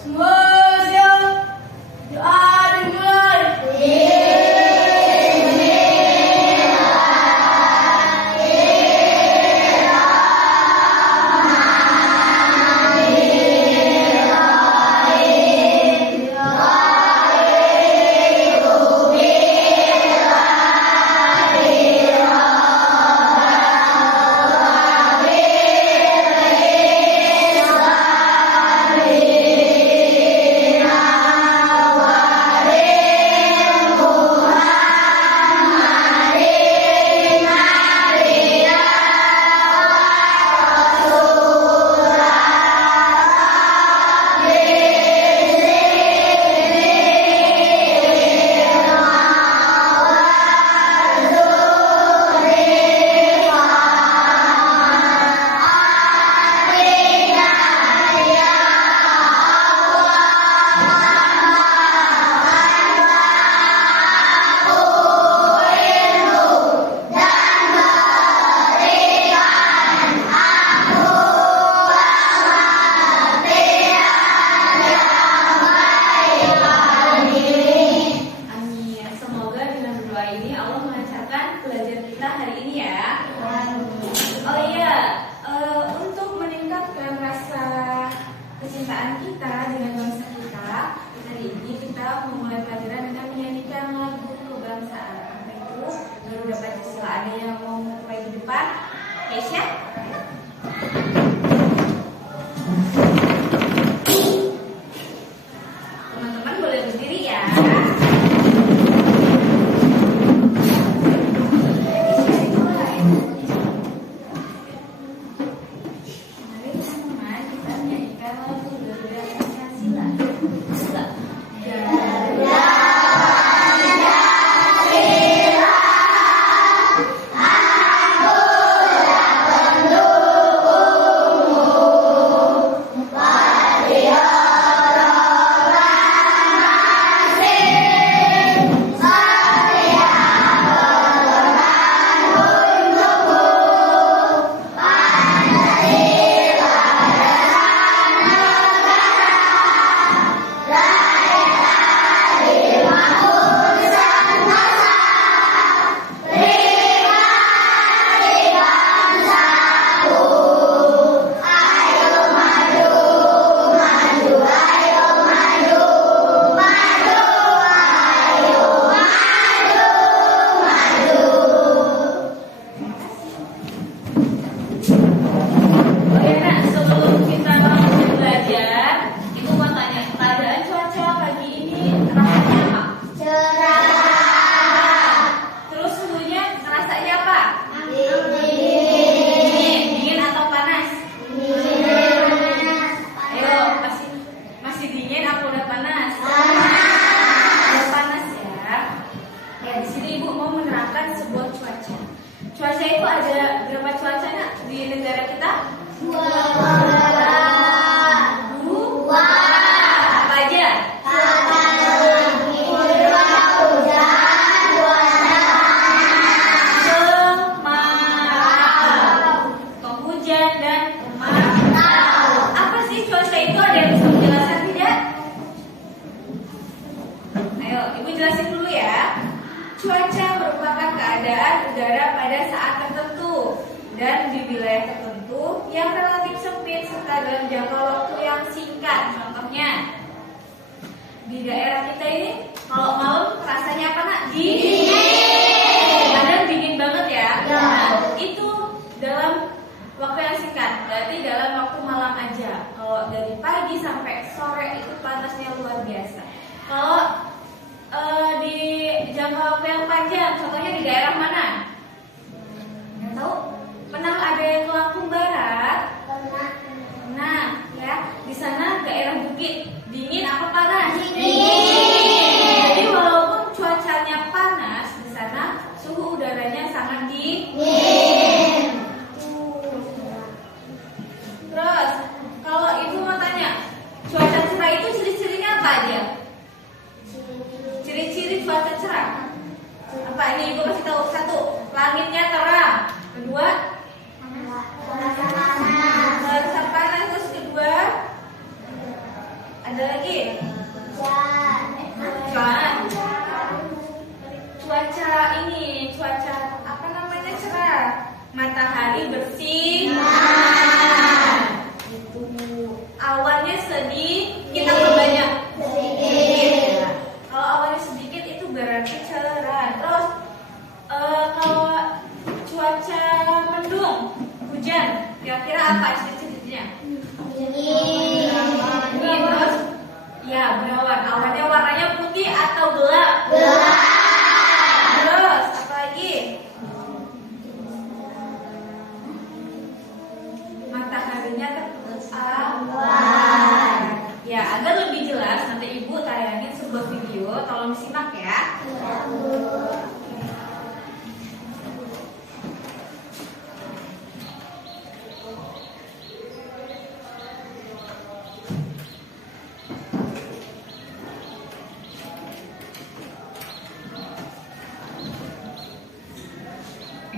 Semua siap. Doa dimulai. Kecintaan kita dengan bangsa kita, hari ini kita memulai pelajaran dengan menyanyikan lagu kebangsaan. Apa itu? Garuda Pancasila. Ada yang mau mulai di depan? Keisha? Teman-teman boleh berdiri ya. Cuaca itu ada berapa cuaca nak di negara kita? Dua. Apa aja? Kemarau, penghujan dan kemarau. Apa sih cuaca itu? Ada yang bisa menjelaskan tidak? Ayo, ibu jelasin dulu ya. Cuaca merupakan keadaan udara pada saat tertentu dan di wilayah tertentu yang relatif sempit serta dalam jangka waktu yang singkat. Contohnya, di daerah kita ini kalau malam rasanya apa nak? Dingin. Kadang dingin banget ya. Nah, itu dalam waktu yang singkat. Berarti dalam waktu malam aja. Kalau dari pagi sampai sore itu panasnya luar biasa. Kalau di jangka waktu yang panjang, contohnya di daerah mana? Yang tahu? Pernah ada yang ke Lampung Barat? Nah, ya di sana daerah bukit, dingin apa panas? Dingin. Jadi walaupun cuacanya panas, di sana suhu udaranya sangat dingin. Terus, kalau ibu mau tanya, cuaca cerah itu ciri-cirinya apa aja? Ciri-ciri cuaca cerah apa? Ini ibu kasih tahu. Satu, langitnya terang. Kedua, terasa panas. Terus kedua, Ada lagi? Cuaca. Cuaca ini, cuaca apa namanya, cerah. Matahari bersih. Itu. Awannya sedih. Kita perbanyak. Sedikit. Kalau awannya sedikit itu berarti cerah. Terus kalau cuaca mendung, hujan, kira-kira apa ciri-cirinya? Terus ya berawan. Awannya warnanya putih atau gelap? Terus apa lagi? Mataharinya tertutup awan. Ya, agar lebih jelas nanti Ibu tayangin sebuah video, tolong disimak ya.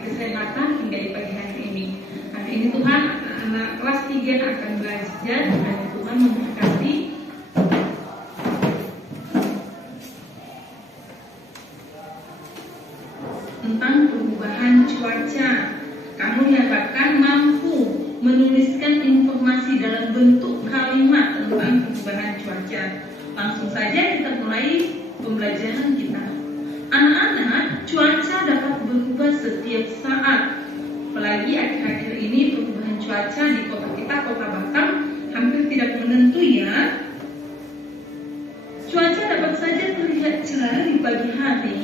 Kesehatan hingga di pagi hari ini. Hari ini Tuhan, anak kelas 3 akan belajar dan Tuhan memberkati tentang perubahan cuaca. Kamu diharapkan mampu menuliskan informasi dalam bentuk kalimat tentang perubahan cuaca. Langsung saja kita mulai pembelajaran kita. Anak-anak, cuaca dapat berubah setiap saat. Apalagi akhir-akhir ini perubahan cuaca di kota kita, Kota Batam, hampir tidak menentu ya. Cuaca dapat saja terlihat cerah di pagi hari.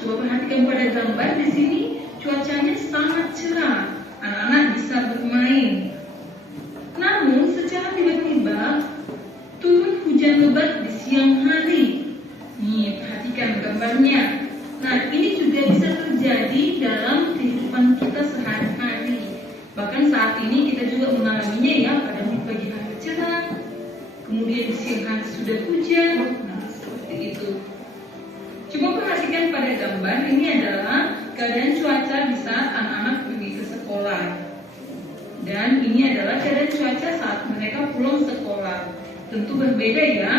Coba perhatikan pada gambar di sini, cuacanya sangat cerah. Anak-anak bisa bermain. Namun secara tiba-tiba turun hujan lebat di siang hari. Nih, perhatikan gambarnya. Nah, ini juga bisa terjadi dalam kehidupan kita sehari-hari. Bahkan saat ini kita juga mengalaminya ya, pada pagi hari cerah, kemudian di siang hari sudah hujan. Nah, seperti itu. Coba perhatikan pada gambar, ini adalah keadaan cuaca di saat anak-anak pergi ke sekolah. Dan ini adalah keadaan cuaca saat mereka pulang sekolah. Tentu berbeda ya.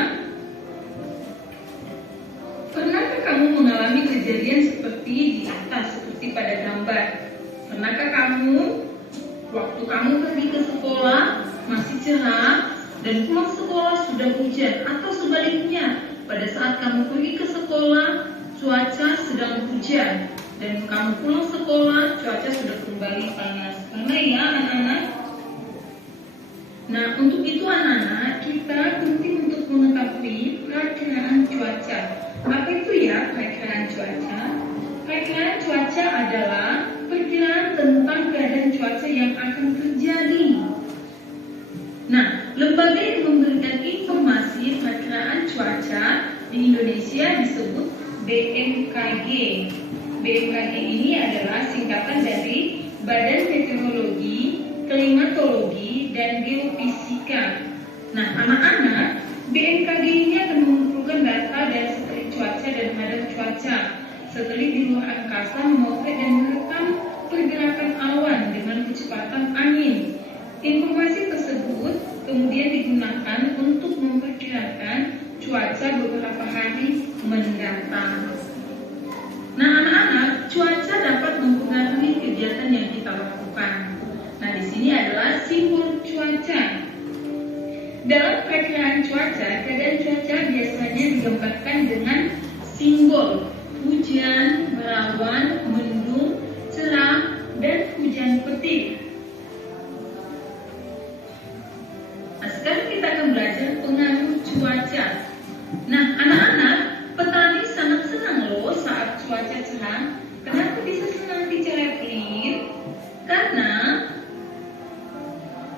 Pernahkah kamu mengalami kejadian seperti di atas, seperti pada gambar? Pernahkah kamu, waktu kamu pergi ke sekolah masih cerah dan pulang sekolah sudah hujan, atau sebaliknya, pada saat kamu pergi ke sekolah cuaca sedang hujan dan kamu pulang sekolah cuaca sudah kembali panas? Karena ya anak-anak. Nah, untuk itu anak-anak, kita penting untuk mengetahui perakiraan cuaca. Apa itu ya perakiraan cuaca? Perakiraan cuaca adalah perkiraan tentang keadaan cuaca yang akan terjadi. Nah, lembaga yang memberikan informasi perakiraan cuaca di Indonesia disebut BMKG. BMKG ini adalah singkatan dari Badan Meteorologi, Klimatologi, dan Geofisika. Nah, anak-anak, BMKG ini akan mengumpulkan data dari satelit cuaca dan radar cuaca. Satelit di luar angkasa memotret dan merekam pergerakan awan dengan kecepatan angin. Informasi tersebut kemudian digunakan untuk memperkirakan cuaca beberapa hari mendatang. Nah, anak-anak, cuaca dapat mempengaruhi kegiatan yang kita lakukan. Nah, di sini adalah simbol cuaca. Dalam perakiraan cuaca, keadaan cuaca biasanya digambarkan dengan simbol hujan, berawan, mendung, cerah, dan hujan petir. Nah, sekarang kita akan belajar pengaruh cuaca. Nah, anak-anak, petani sangat senang loh saat cuaca cerah. Kenapa bisa senang bicara clear? Karena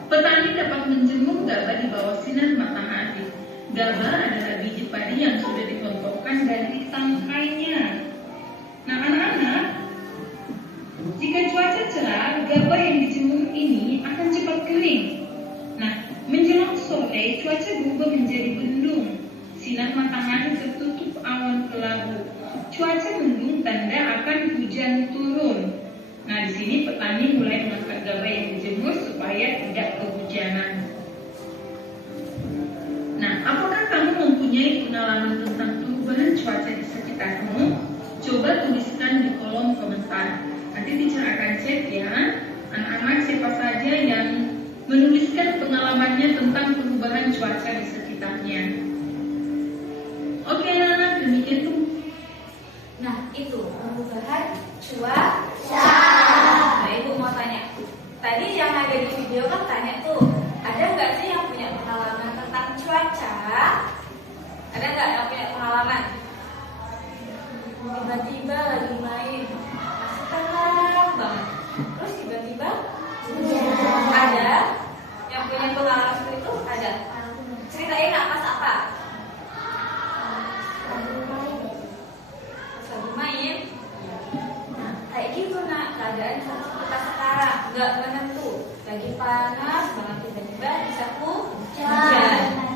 petani dapat menjemur gabah di bawah sinar matahari. Gabah adalah biji padi yang sudah dikelompokkan dari tangkainya. Nah, anak-anak, jika cuaca cerah, gabah yang dijemur ini akan cepat kering. Nah, menjelang sore, cuaca berubah menjadi mendung. Sinar matahari tertutup awan kelabu. Cuaca mendung tanda akan hujan turun. Nah, di sini petani mulai mengangkat gabah yang dijemur supaya tidak kehujanan. Nah, apakah pengalaman tentang perubahan cuaca di sekitarmu, coba tuliskan di kolom komentar. Nanti teacher akan cek ya, anak-anak siapa saja yang menuliskan pengalamannya tentang perubahan cuaca di sekitarnya. Oke anak-anak, demikian tuh. Nah, itu perubahan cuaca. Nah, Ibu mau tanya. Tadi yang ada di video kan tanya tuh, ada nggak sih yang punya pengalaman tentang cuaca? Ada nggak yang punya pengalaman? Tiba-tiba lagi main, masih tenang banget. Terus tiba-tiba ada yang punya pengalaman seperti itu? Ada. Ceritain pas apa? Pas lagi main. Nah, kayak gitu nak keadaan kita sekarang nggak menentu. Lagi panas banget tiba-tiba bisa hujan.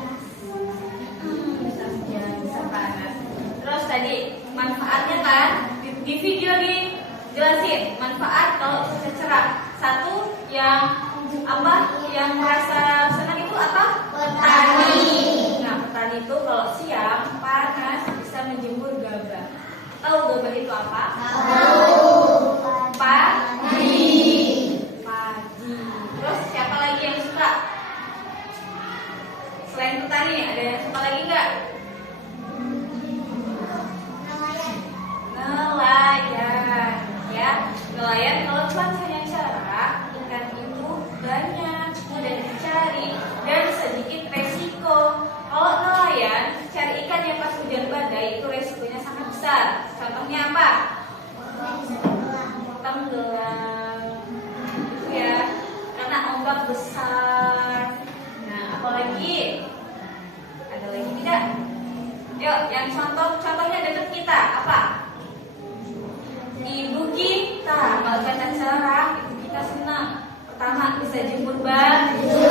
Bisa hujan, bisa panas. Terus tadi manfaatnya kan di video dijelasin manfaat kalau cuaca cerah. Satu yang apa? Yang merasa senang itu apa? Petani. Nah, petani itu kalau siang panas bisa menjemur gabah. Tahu gabah itu apa? Padi. Terus siapa lagi yang suka? Selain petani, ada yang suka lagi nggak? Nelayan, ya. Nelayan kalau cuacanya cerah, ikan itu banyak, mudah dicari dan sedikit resiko. Kalau nelayan cari ikan yang pas hujan badai itu resikonya sangat besar. Contohnya apa? Tenggelam, itu ya, karena ombak besar. Nah, apalagi? Ada lagi tidak? Yuk, yang contohnya dekat kita apa? Ibu kita. Kalau cuaca cerah, ibu kita senang. Pertama bisa jemur baju,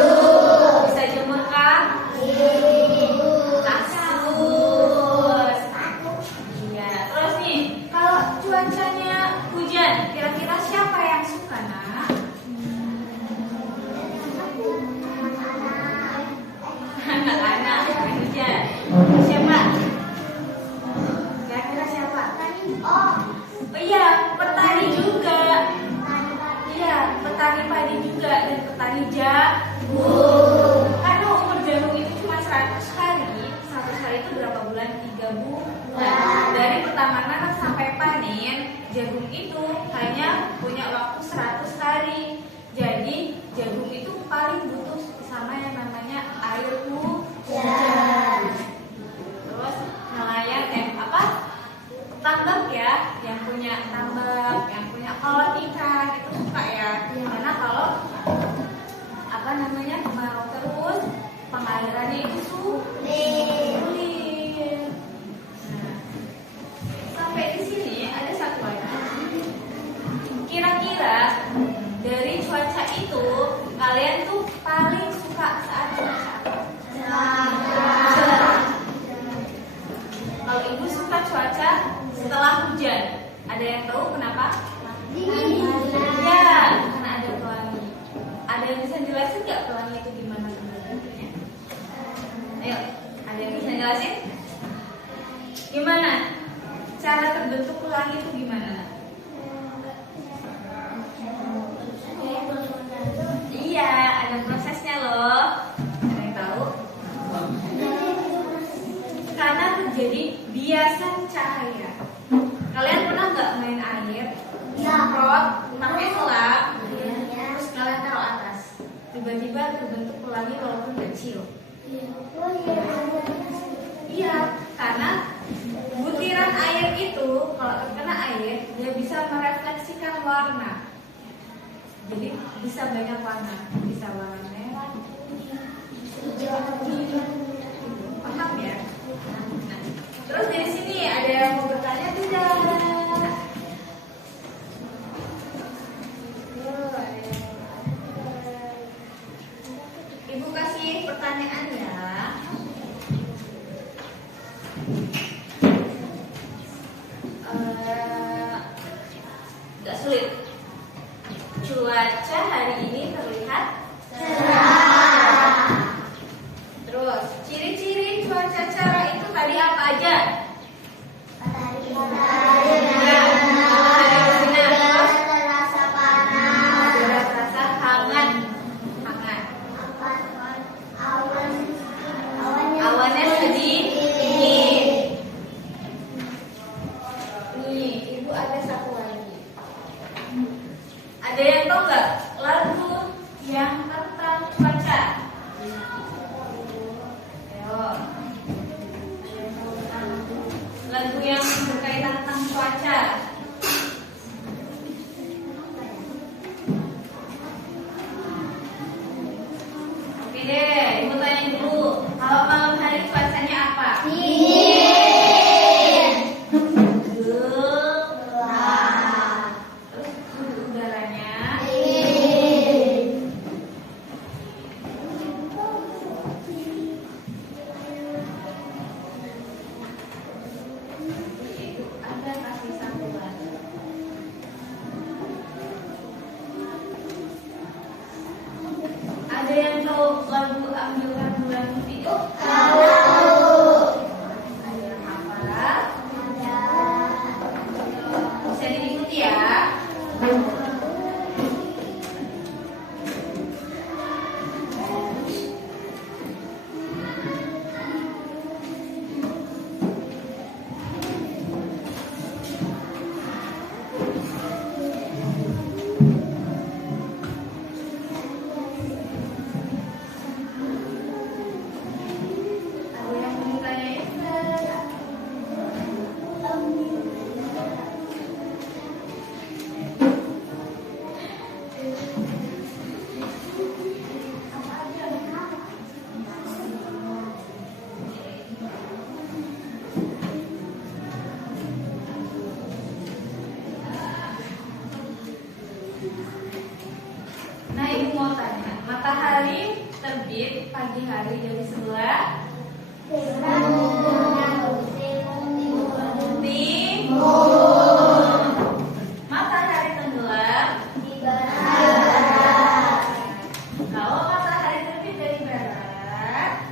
bisa jemur kasur. Iya. Terus nih, kalau cuacanya hujan, kira-kira siapa yang suka nak? Anak-anak yang hujan. Siapa? Kira-kira siapa? Oh iya, petani juga. Iya, petani padi juga dan petani jagung. Karena umur jagung itu cuma 100 hari. 100 hari itu berapa bulan? 3 bulan. Dari pertama nanam sampai panen, jagung itu hanya punya waktu 100 hari. Jadi jagung itu paling butuh sama yang namanya air hujan. Terus nelayan yang apa? Tambak ya, yang punya tambak, yang punya kolam ikan itu suka ya. Karena kalau apa namanya kemarau terus, pengairannya itu sulit. Nah, sampai di sini ada satu lagi. Kira-kira dari cuaca itu kalian tuh paling suka saat cuaca apa? Cerah. Kalau ibu suka cuaca setelah hujan, ada yang tahu kenapa? Ya, karena ada pelangi. Ada yang bisa jelasin nggak pelangi itu gimana sebenarnya? Ayo, ada yang bisa jelasin? Gimana? Cara terbentuk pelangi itu gimana? Iya, ada prosesnya loh. Ada yang tahu? Karena terjadi biasan cahaya. Kalian pernah nggak main air? Semprot pakai selang, terus kalian taruh atas. Tiba-tiba terbentuk pelangi walaupun kecil. Iya, karena butiran air itu kalau terkena air dia bisa merefleksikan warna. Jadi bisa banyak warna, bisa warna merah, hijau, paham ya? Nah, terus dari sini ada yang mau bertanya tidak? Ibu kasih pertanyaan ya. Gak sulit. Cuaca hari ini terlihat cerah. Terus ciri-ciri cuaca cerah itu tadi apa? Awannya sedikit. Nih, ibu ada satu lagi. Ada yang tahu nggak lagu yang tentang cuaca? Ayo. Lagu yang berkaitan tentang cuaca. Oke deh, ibu tanya dulu. Kalau malam hari cuacanya apa? Terus suhu udaranya? Ibu ada kasih satu lagi. Ada yang tahu lagu Ambilkan Bulan itu? Ada yang hafal? Bisa diikuti ya. Ada yang mau tanyain nggak? Nah, ibu mau tanya, matahari terbit pagi hari jam 11 timur. Matahari tenggelam kalau matahari terbit dari barat,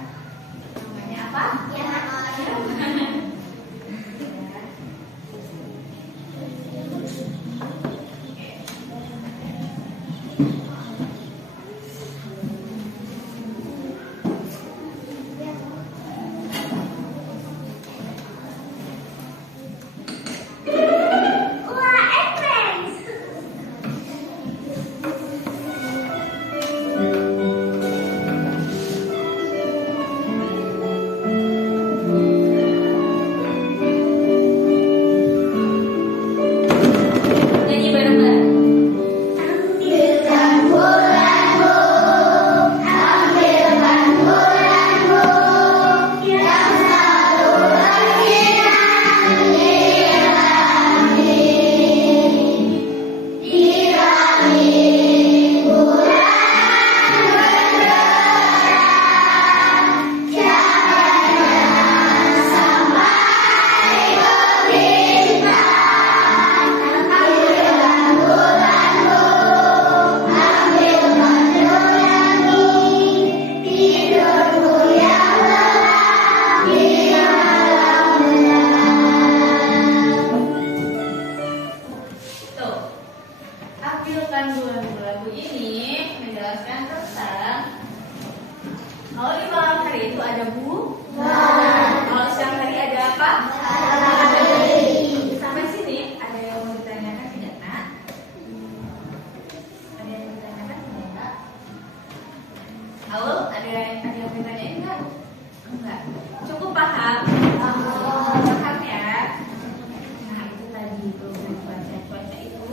namanya apa? Nyanyi bareng-bareng. Tuh, Ambilkan Bulan. Lagu ini menjelaskan tentang kalau di malam hari itu ada kalau siang hari ada apa? Sampai sini ada yang mau ditanyakan tidak, Nak? Ada yang mau ditanyakan tidak, Nak? Halo, ada yang mau ditanyain nggak? Enggak. Cukup paham? Paham ya? Nah, itu tadi itu cuaca itu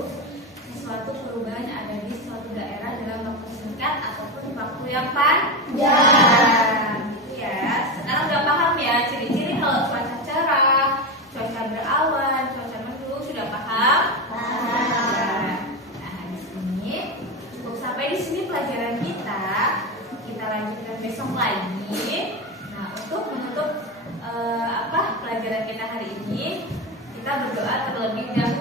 sesuatu perubahan yang ada di suatu daerah dalam waktu singkat ataupun waktu yang panjang. Gitu ya. Sekarang udah paham ya ciri-ciri kalau cuaca cerah, cuaca berawan, cuaca mendung, sudah paham? Paham. Nah, di sini cukup sampai di sini pelajaran kita. Kita lanjutkan besok lagi. Nah, untuk menutup pelajaran kita hari ini, kita berdoa terlebih dahulu.